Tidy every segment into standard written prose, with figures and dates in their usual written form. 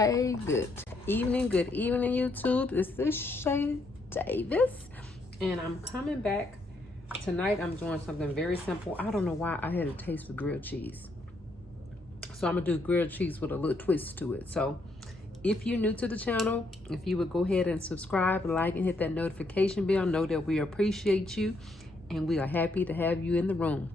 Okay, good evening, YouTube. This is Shay Davis, and I'm coming back tonight. I'm doing something very simple. I don't know why I had a taste for grilled cheese, so I'm gonna do grilled cheese with a little twist to it. So if you're new to the channel, if you would go ahead and subscribe, like, and hit that notification bell, know that we appreciate you and we are happy to have you in the room.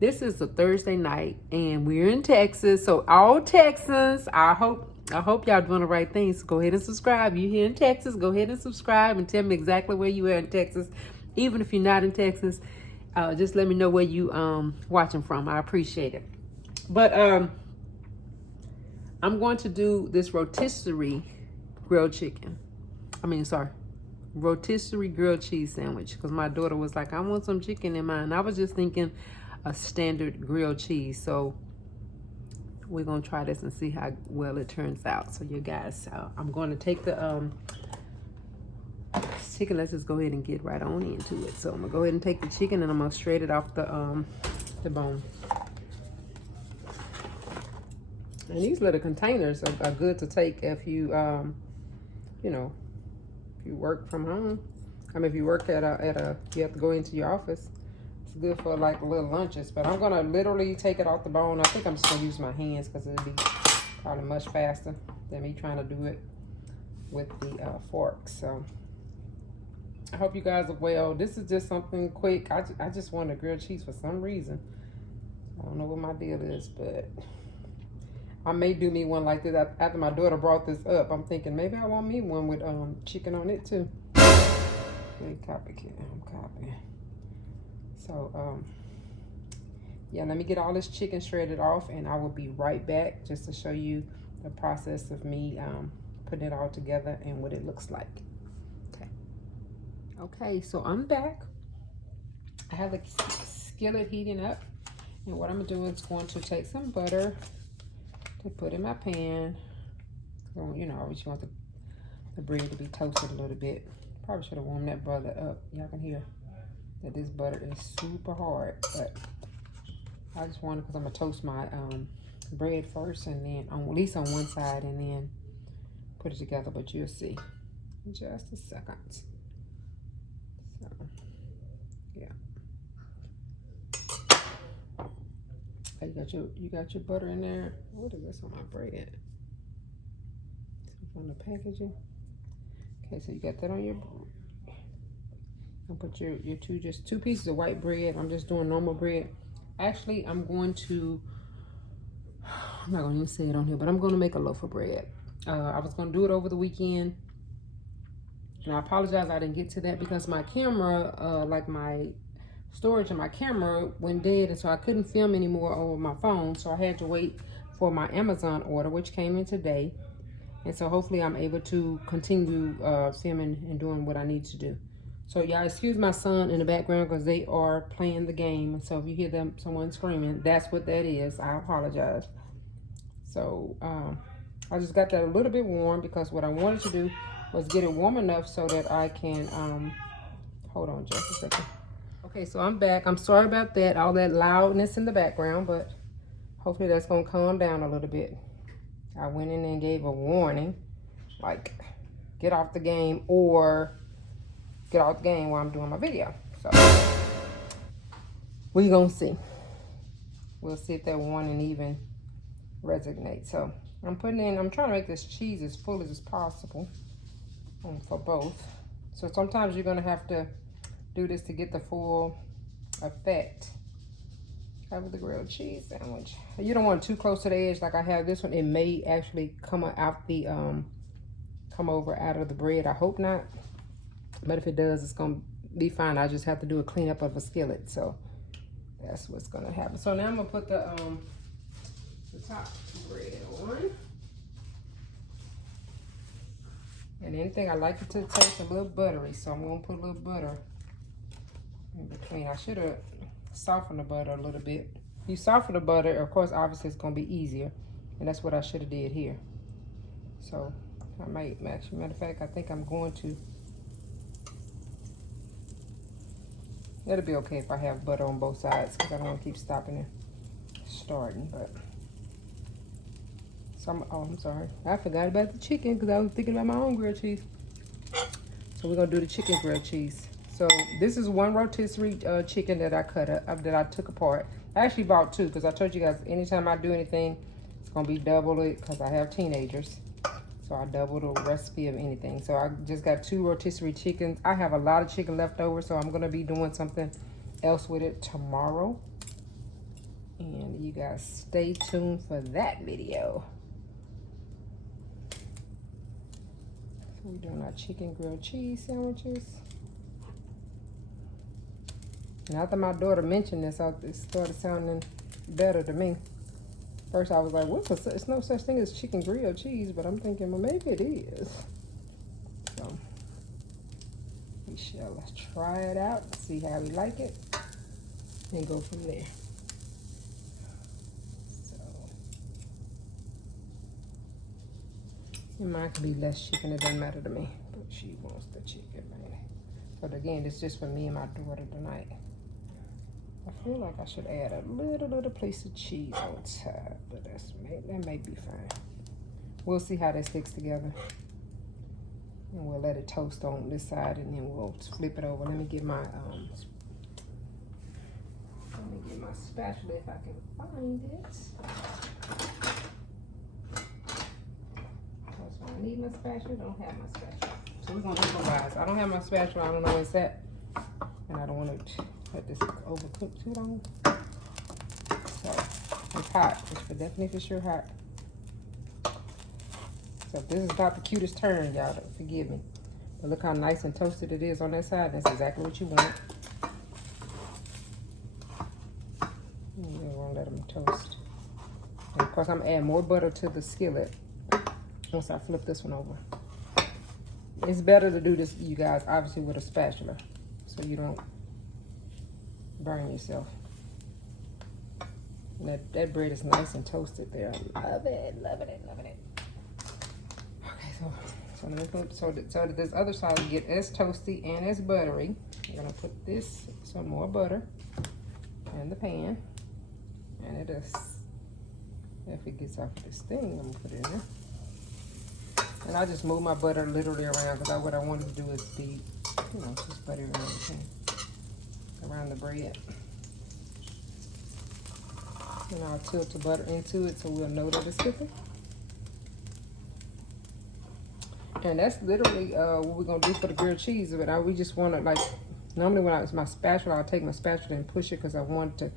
This is a Thursday night and we're in Texas. So all Texans, I hope y'all doing the right things. So go ahead and subscribe. You here in Texas, go ahead and subscribe and tell me exactly where you are in Texas. Even if you're not in Texas, just let me know where you watching from. I appreciate it. But I'm going to do this rotisserie grilled chicken. Rotisserie grilled cheese sandwich, because my daughter was like, I want some chicken in mine. I was just thinking a standard grilled cheese. So we're gonna try this and see how well it turns out. So you guys, I'm going to take the chicken. Let's just go ahead and get right on into it. So I'm gonna go ahead and take the chicken and I'm gonna straight it off the bone. And these little containers are good to take if you you know, if you work from home. I mean, if you work at a you have to go into your office. It's good for like little lunches. But I'm gonna literally take it off the bone. I think I'm just gonna use my hands because it'll be probably much faster than me trying to do it with the fork. So I hope you guys are well. This is just something quick. I just wanted grilled cheese for some reason. I don't know what my deal is, but I may do me one like this after my daughter brought this up. I'm thinking maybe I want me one with chicken on it too. Hey, copycat, I'm copying. So yeah, let me get all this chicken shredded off and I will be right back just to show you the process of me putting it all together and what it looks like. Okay, so I'm back. I have a skillet heating up, and what I'm gonna do is going to take some butter to put in my pan. So, you know, I always want the bread to be toasted a little bit. Probably should have warmed that butter up. Y'all can hear that this butter is super hard, but I just wanted, because I'm gonna toast my bread first, and then at least on one side, and then put it together. But you'll see in just a second. So yeah, you got your butter in there. What is this on my bread? On the packaging. Okay, so you got that on your bread. I'll put your two pieces of white bread. I'm just doing normal bread. Actually, I'm not going to even say it on here, but I'm going to make a loaf of bread. I was going to do it over the weekend, and I apologize I didn't get to that because my camera, like my storage in my camera went dead, and so I couldn't film anymore over my phone, so I had to wait for my Amazon order, which came in today. And so hopefully I'm able to continue filming and doing what I need to do. So y'all excuse my son in the background because they are playing the game. So if you hear someone screaming, that's what that is. I apologize. So I just got that a little bit warm because what I wanted to do was get it warm enough so that I can, hold on just a second. Okay, so I'm back. I'm sorry about that, all that loudness in the background, but hopefully that's gonna calm down a little bit. I went in and gave a warning, like get off the game or get off the game while I'm doing my video. So we're gonna see. We'll see if that warning even resonates. So I'm trying to make this cheese as full as possible for both. So sometimes you're gonna have to do this to get the full effect of the grilled cheese sandwich. You don't want it too close to the edge like I have this one. It may actually come out the come over out of the bread. I hope not, but if it does, it's gonna be fine. I just have to do a cleanup of a skillet, so that's what's gonna happen. So now I'm gonna put the top bread on, and anything I like it to taste a little buttery, so I'm gonna put a little butter in between. I should have soften the butter a little bit. You soften the butter, of course, obviously it's gonna be easier, and that's what I should have did here. So I might, actually, matter of fact, I think I'm going to. It'll be okay if I have butter on both sides because I don't want to keep stopping and starting. But I'm sorry. I forgot about the chicken because I was thinking about my own grilled cheese. So we're gonna do the chicken grilled cheese. So this is one rotisserie chicken that I cut up, that I took apart. I actually bought two because I told you guys anytime I do anything, it's gonna be double it because I have teenagers. So I double the recipe of anything. So I just got two rotisserie chickens. I have a lot of chicken left over, so I'm gonna be doing something else with it tomorrow. And you guys stay tuned for that video. So we're doing our chicken grilled cheese sandwiches. And after my daughter mentioned this, it started sounding better to me. First, I was like, it's no such thing as chicken grilled cheese, but I'm thinking, well, maybe it is. So, we shall try it out, see how we like it, and go from there. So, and mine can be less chicken, it doesn't matter to me, but she wants the chicken, man. But again, it's just for me and my daughter tonight. I feel like I should add a little piece of cheese on top, but that may be fine. We'll see how that sticks together. And we'll let it toast on this side and then we'll flip it over. Let me get my spatula if I can find it. So I need my spatula, don't have my spatula. So we're gonna improvise. I don't have my spatula, I don't know where it's at. And I don't want to let this overcook too long. So it's hot. It's definitely for sure hot. So if this is not the cutest turn, y'all, forgive me. But look how nice and toasted it is on that side. That's exactly what you want. And you're gonna let them toast. And of course, I'm adding more butter to the skillet once I flip this one over. It's better to do this, you guys, obviously with a spatula, so you don't burn yourself. And that bread is nice and toasted there. I love it, loving it, loving it. Okay, so let me put, so that this other side will get as toasty and as buttery. I'm gonna put some more butter in the pan, and it is, if it gets off this thing, I'm gonna put it in there. And I just move my butter literally around because what I wanted to do is be, just butter around the pan. Around the bread. And I'll tilt the butter into it so we'll know that it's cooking. And that's literally what we're gonna do for the grilled cheese. But we just want to, like, normally when it's my spatula, I'll take my spatula and push it because I want to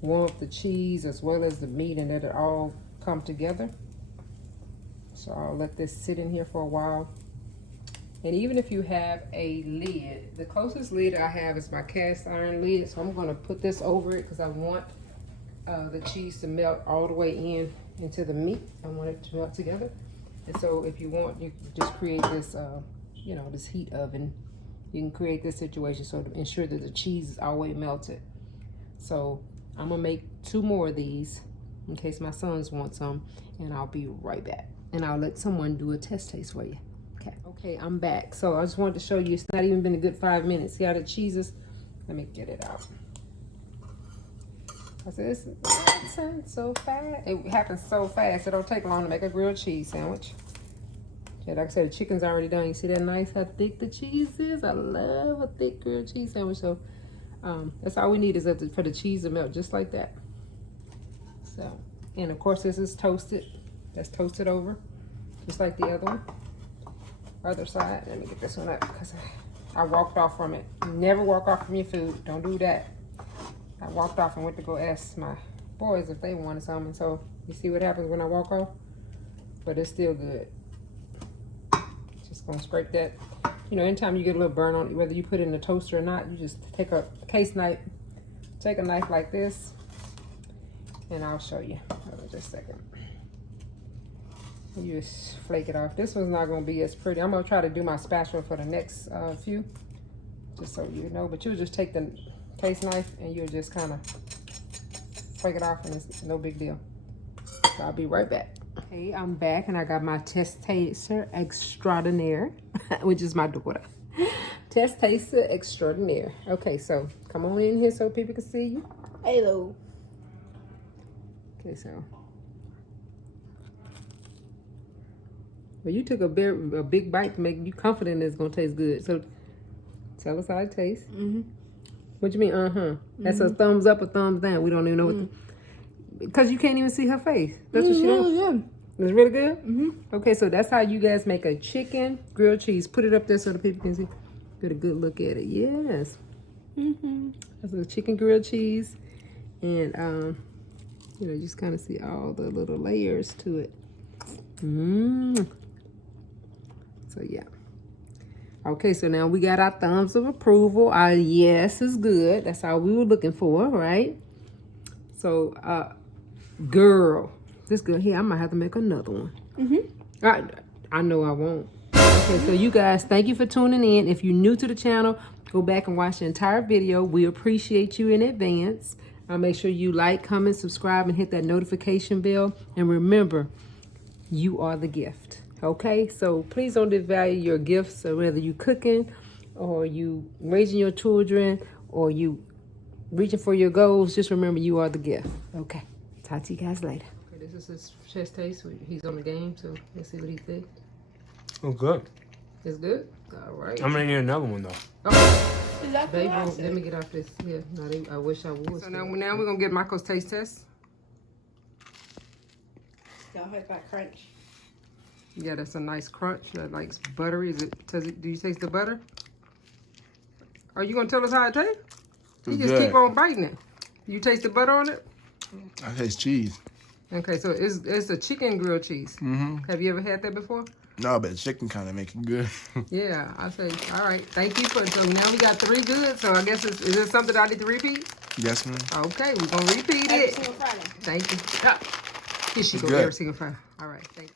warm up the cheese as well as the meat and let it all come together. So I'll let this sit in here for a while. And even if you have a lid, the closest lid I have is my cast iron lid. So I'm gonna put this over it because I want the cheese to melt all the way into the meat. I want it to melt together. And so if you want, you can just create this, this heat oven. You can create this situation so to ensure that the cheese is all the way melted. So I'm gonna make 2 more of these in case my sons want some, and I'll be right back. And I'll let someone do a test taste for you. Okay, I'm back. So I just wanted to show you, it's not even been a good 5 minutes. See how the cheese is? Let me get it out. I said, it happens so fast. It happens so fast. It don't take long to make a grilled cheese sandwich. Yeah, like I said, the chicken's already done. You see that nice, how thick the cheese is? I love a thick grilled cheese sandwich. So that's all we need is for the cheese to melt just like that. So, and of course this is toasted. That's toasted over, just like the other one. Other side. Let me get this one up because I walked off from it. Never walk off from your food. Don't do that. I walked off and went to go ask my boys if they wanted something. So you see what happens when I walk off? But it's still good. Just gonna scrape that. Anytime you get a little burn on it, whether you put it in the toaster or not, you just take a case knife, take a knife like this, and I'll show you. Hold on just a second. You just flake it off. This one's not going to be as pretty. I'm going to try to do my spatula for the next few, just so you know. But you'll just take the case knife and you'll just kind of flake it off, and it's no big deal. So I'll be right back. Okay, I'm back, and I got my test taster extraordinaire, which is my daughter. Test taster extraordinaire. Okay, so come on in here so people can see you. Hello. Okay, so Well, you took a big bite to make you confident it's gonna taste good. So tell us how it tastes. What you mean? That's a thumbs up or thumbs down. We don't even know what. Because you can't even see her face. That's what she doing. It's really good? Okay, so that's how you guys make a chicken grilled cheese. Put it up there so the people can see. Get a good look at it. Yes. That's a chicken grilled cheese. And, you know, just kind of see all the little layers to it. So, yeah. Okay, so now we got our thumbs of approval. Our yes is good. That's all we were looking for, right? So, girl, this girl here, I might have to make another one. I know I won't. Okay, so you guys, thank you for tuning in. If you're new to the channel, go back and watch the entire video. We appreciate you in advance. Make sure you like, comment, subscribe, and hit that notification bell. And remember, you are the gift. Okay, so please don't devalue your gifts. So whether you cooking, or you raising your children, or you reaching for your goals, just remember you are the gift. Okay, talk to you guys later. Okay, this is his chest taste. He's on the game, so let's see what he thinks. Oh, good. It's good. All right. I'm gonna need another one though. Oh, Exactly. let me get off this. Yeah, I wish I would. So now we're gonna get Michael's taste test. Y'all heard that crunch? Yeah, that's a nice crunch. That likes buttery. Do you taste the butter? Are you gonna tell us how it tastes? You just keep on biting it. You taste the butter on it? I taste cheese. Okay, so it's a chicken grilled cheese. Have you ever had that before? No, but chicken kind of make it good. Yeah, I say, all right. Thank you for. So now we got 3 good. So I guess is this something I need to repeat? Yes, ma'am. Okay, we're gonna repeat Every it. single Friday. Thank you. Here she It's go good. every single Friday. All right, thank you.